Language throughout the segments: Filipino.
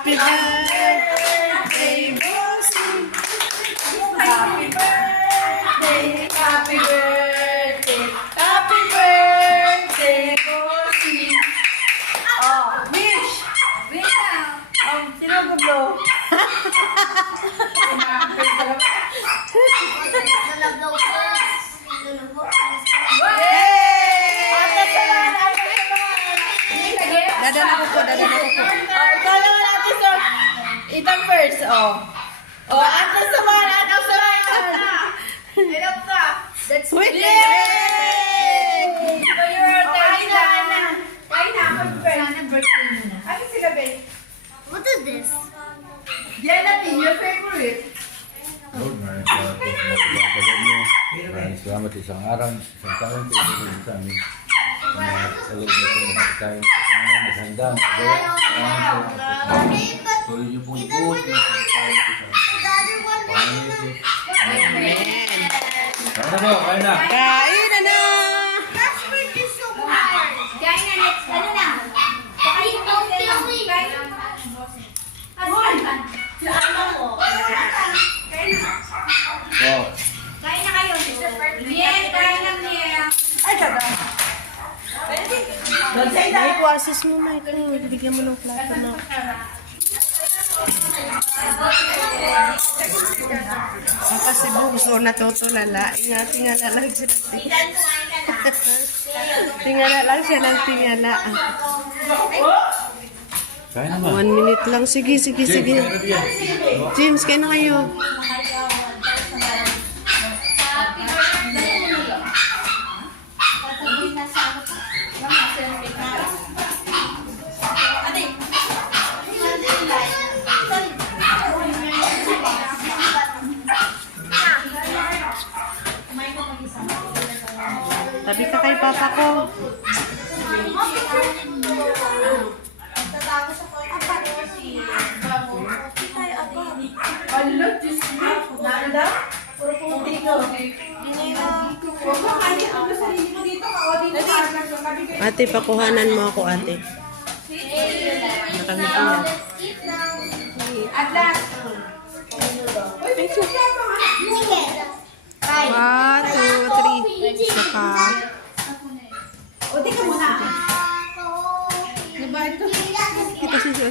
Happy birthday, Bossy. Happy birthday, happy birthday, happy birthday, Bossy. Oh, wish. Wait lang. Oh, sino mag-blow? Nalagdaw ko. Dadala ko po. Oh, ikaw naman, Ate Sol. Itang first, oh. Oh, Ate Saman. Hello ka. That's Wait! So your Kain na. Kain na. Sana birthday mo na. Ano sila, Ben? What is this? Gelatin, your favorite. Lord, maraming salamat po sa mga pagkakabot niyo. Maraming salamat isang araw, isang taon po sa amin. Sa loob na po, makakitayin sa Panginoon, naghanda, nakagawa. Maraming salamat po. Tuloy niyo pong buhos, nakakitayin po sa Panginoon Yesus. Amen. Kaya na po, kaya na. Kain na na. Last birthday so hard. Kain na next. Ano lang? Kain na filming. Kain na. Si ano mo? Kain na. So, Kain na kayo. Miel, kain na miel. Ay, kada. Ay, ko assist mo, Michael. Bigyan mo ng plato na. Ang kasi gusto natutulala. Tingala lang siya ng tingala lang siya ng tingala. kaya naman. 1 minute lang. Sige. James, kaya na kayo. Tabi ka kay papa ko. Ate, pakuhanan mo ako, ate. Nakangiti na. One, two, three. Saka. Kita siya.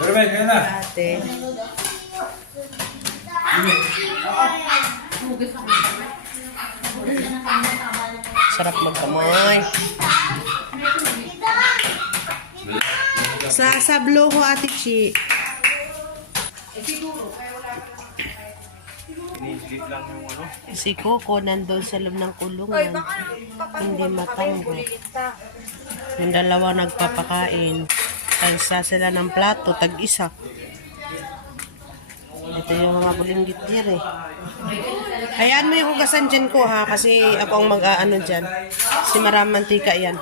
Pero Ben, kaya na. Ate. Sarap magkamay. Sa sablo ko, Ate Chi. Si Coco nandun sa loob ng kulungan. Hindi matanggap. Yung dalawa nagpapakain. Tansa sila ng plato, tag-isa. Dito yung mga bulinggit dir eh. Hayaan mo yung hugasan dyan ko ha, kasi ako ang mag-aano dyan. Si Maramantika yan.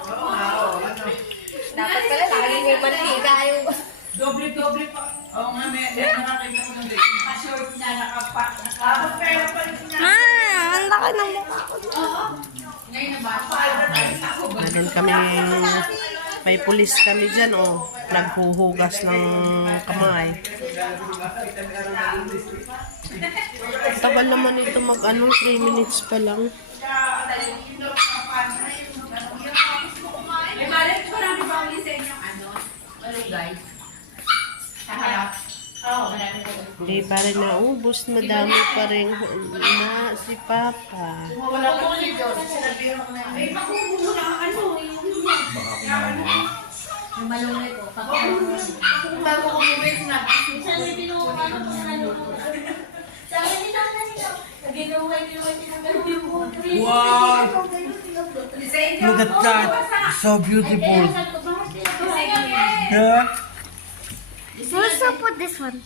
Dapat pala lagi may mantika yung... Doble pa. Oo nga, may nakakita ko ng short na nakapak. Pero pa rin na. Ang laki ng mukha ko. Ngayon na ba? Meron kami, may pulis kami dyan oh. Naghuhugas ng kamay. Tagal naman ito mag-ano, 3 minutes pa lang. May malit ko na ba ang isa yung ano guys? Kaharap. Oo, marami ko. Hindi pa rin naubos, madami pa rin na si Papa. Wala pa ulit doon. Ay, makukuha na ano Yung malungay ko. Kung bago ko bumili, sinabi ko. Saan may tinungan ako sa ano? Sabi ni Tata nila, nagigaway tinanggal ko. Wow! Look at that. So beautiful. Yeah. Also put this one.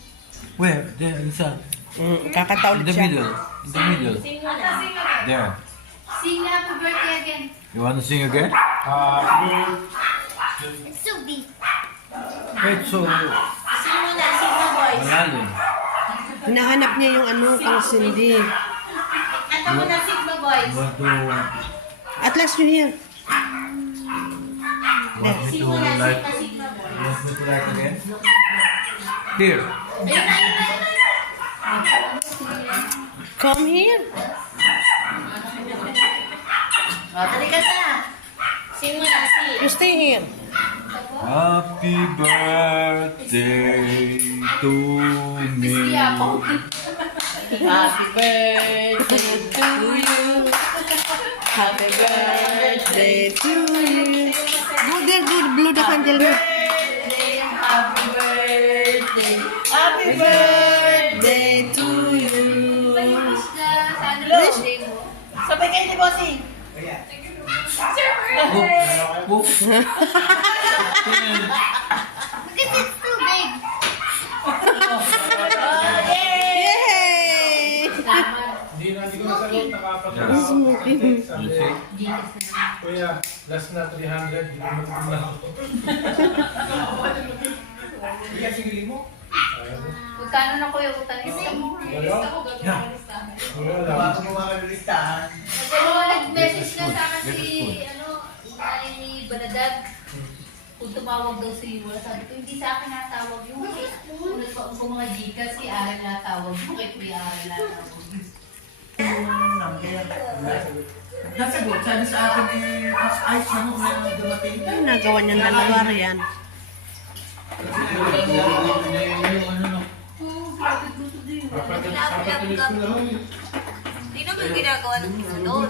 Where? There, inside. Kakanta In ulit the siya. middle. In the middle. Sing mo na. There. Sing happy birthday again. You want to sing again? It's so big. Wait, so... Sing mo boys. Malalim. Hinahanap niya yung ano, pang sindi. Kanta mo na Sigma boys. You want to... At last you hear. Want me to like... Sigma boys. want me to write again? Here. Come here. Sing mo na, sing. You stay here. Happy birthday to me. Happy birthday to you. Happy birthday to you. Go there, go blow the candle. Happy birthday. Happy birthday to you. Sabay kayo ni Bossing. Because it's too big. Yay! Hindi ko nasagot, nakapag- Smoking. Kuya, last na 300, hindi ko matutunan. Kuya, sigili mo? Magkano na kuya utang isa? Wala. Nag-message na sa akin si, ay Banadag. Kung tumawag daw si Wala, sabi ko, hindi sa akin natawag yung kung mga Gcash, si Aaron natawag. Bakit may Aaron natawag? Nasagot, sabi sa akin ay sino na dumating. Ay, nagawa niyang dalawa riyan. Apat na school lang. Hindi naman ginagawa ng doon.